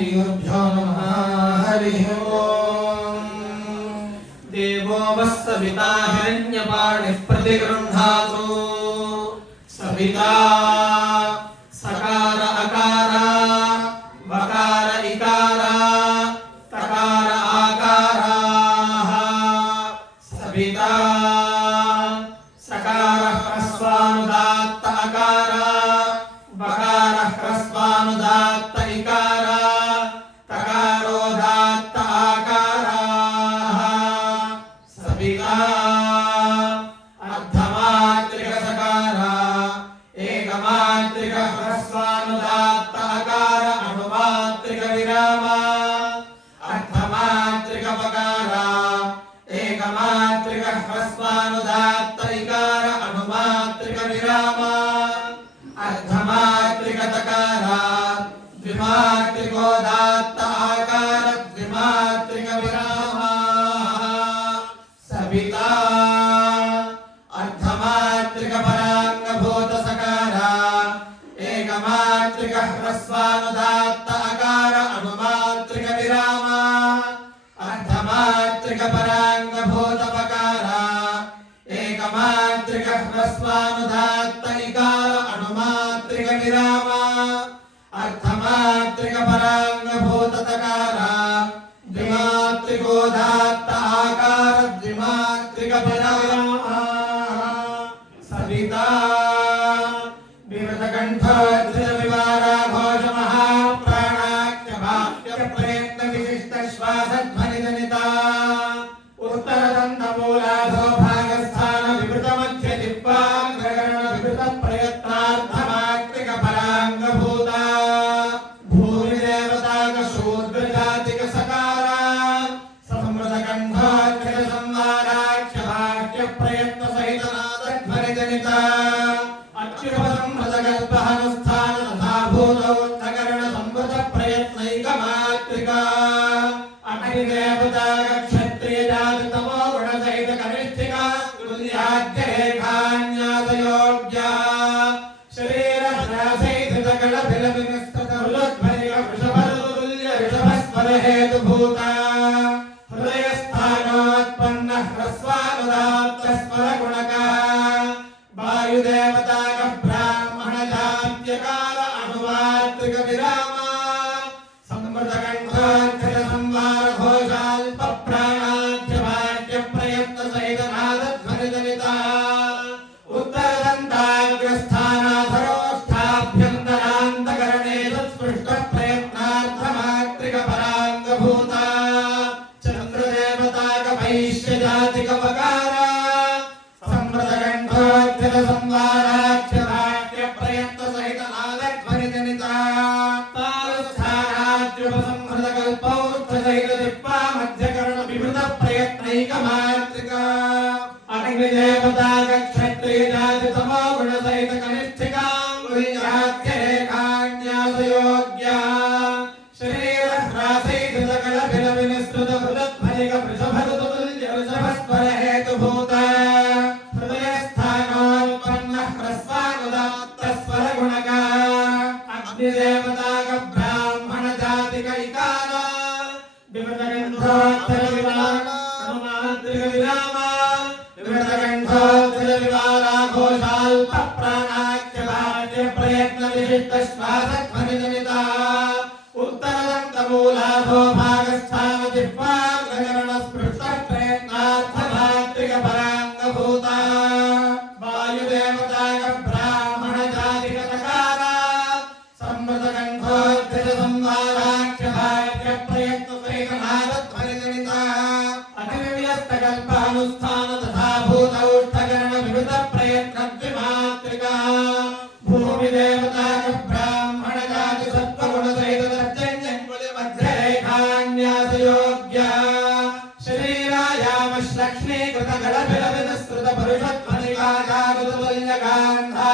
श्रीगुरुभ्यो नमः हरिः ओम् देवो वः सविता हिरण्यपाणिः प्रतिगृह्णातु सविता सकार अकार वकार इकार तकार आकाराः सविता सकारः ह्रस्वानुदात्त अकार वकारः ह्रस्वानुदात्त विगतकारा द्विमात्रिकोदा अर्थमात्रिकपराङ्गभूततकारा द्विमात्रिकोदात्त राज्यरेखान्यासयोग्या शरीरभ्रासैधृतकलभिलविनिस्ततरुलध्वनिलवृषभतुल्यऋषभस्मरहेतुभूता संवृतकण्ठोज्झलसंवाराख्यभाग्यप्रयत्नसहितनादध्वनिजनिता విమృతకంఠోత్తర విమాన హనుమాంత్రిక విరామ విమృతకంఠోత్తర విమానాఘోషాల్ప ప్రాణాఖ్య భాగ్య ప్రయత్న విశిష్ట శ్వాస ధ్వని शरीरायामश्लक्ष्मीकृतगणभिलविनस्तृतपरुषध्वनिकागारुतुल्यगान्धारस्वरहेतुभूता मूर्धस्थानोत्पन्नोदात्तस्वरगुणका